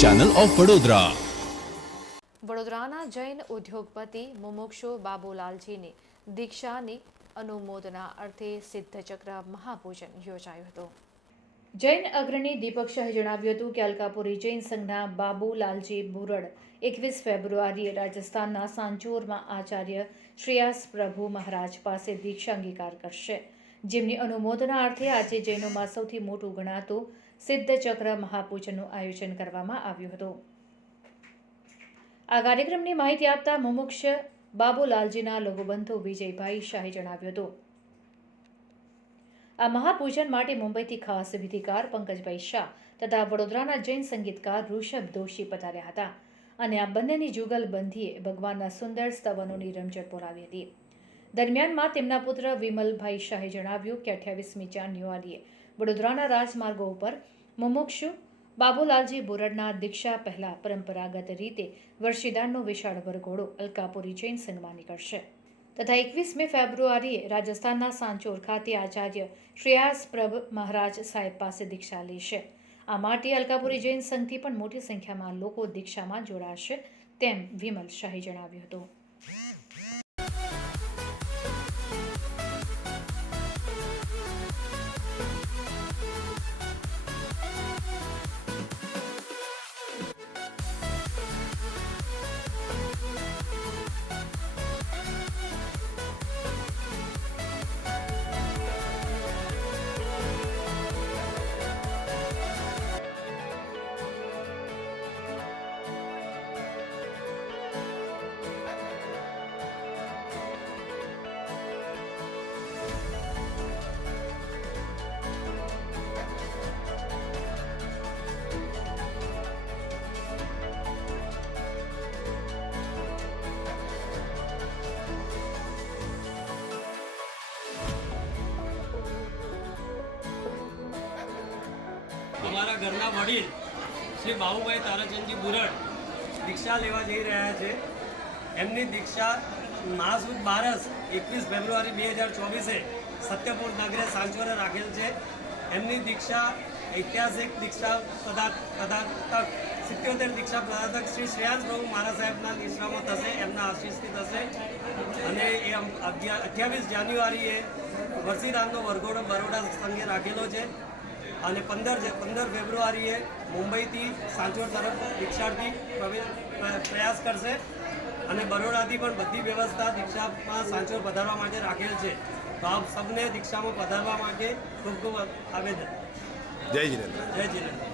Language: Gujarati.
Channel of Vadodara. વડોદરાના જૈન ઉદ્યોગપતિ મુમુક્ષુ બાબુલાલજીની દીક્ષાની અનુમોદના અર્થે સિદ્ધચક્ર મહાપૂજન યોજાયું હતું। જૈન અગ્રણી દીપક શાહે જણાવ્યું હતું કે અલકાપુરી જૈન સંઘના બાબુલાલજી બુરડ 21 ફેબ્રુઆરીએ રાજસ્થાનના સાંચોરમાં આચાર્ય શ્રેયાસ પ્રભુ મહારાજ પાસે દીક્ષા અંગીકાર કરશે, જેમની અનુમોદના અર્થે આજે જૈનોમાં સૌથી મોટું ગણાતું સિદ્ધચક્ર મહાપૂજનનું આયોજન કરવામાં આવ્યું હતું। આ કાર્યક્રમની માહિતી આપતા મુમુક્ષ બાબુલાલજીના લઘુબંધુ વિજયભાઈ શાહે જણાવ્યું હતું, આ મહાપૂજન માટે મુંબઈથી ખાસ વિધિકાર પંકજભાઈ શાહ તથા વડોદરાના જૈન સંગીતકાર ઋષભ દોશી પધાર્યા હતા અને આ બંનેની જુગલબંધીએ ભગવાનના સુંદર સ્તવનોની રમઝટ બોલાવી હતી। દરમિયાનમાં તેમના પુત્ર વિમલભાઈ શાહે જણાવ્યું કે 28મી જાન્યુઆરીએ વડોદરાના રાજમાર્ગો ઉપર મુમુક્ષુ બાબુલાલજી બુરડના દીક્ષા પહેલા પરંપરાગત રીતે વર્ષીદાનનો વિશાળ વરઘોડો અલકાપુરી જૈન સંઘમાં નીકળશે તથા 21મી ફેબ્રુઆરીએ રાજસ્થાનના સાંચોર ખાતે આચાર્ય શ્રેયાસ પ્રભુ મહારાજ સાહેબ પાસે દીક્ષા લેશે। આ માટે અલકાપુરી જૈન સંઘથી પણ મોટી સંખ્યામાં લોકો દીક્ષામાં જોડાશે તેમ વિમલ શાહે જણાવ્યું હતું। અમારા ઘરના વડીલ શ્રી બાબુભાઈ તારાચંદજી બુરડ દીક્ષા લેવા જઈ રહ્યા છે। એમની દીક્ષા મહાસુદ બારસ 21 ફેબ્રુઆરી 2024 સત્યપુર નગરે સાંચોરે રાખેલ છે। એમની દીક્ષા ઐતિહાસિક દીક્ષા પ્રદાતક 77 દીક્ષા પ્રદાતક શ્રી શ્રેયાસ પ્રભુ મહારાજ સાહેબના નિશ્રામાં થશે, એમના આશીષથી થશે અને એ 28 જાન્યુઆરીએ વર્ષીદાનનો વરઘોડો બરોડા સંઘે રાખેલો છે અને 15 ફેબ્રુઆરીએ મુંબઈથી સાંચોર તરફ દીક્ષાર્થી પ્રયાસ કરશે અને બરોડાથી પણ બધી વ્યવસ્થા દીક્ષામાં સાંચોર પધારવા માટે રાખેલ છે। તો આપ સૌને દીક્ષામાં પધારવા માટે ખૂબ ખૂબ આવેદન। જય જીનેન્દ્ર। જય જીનેન્દ્ર।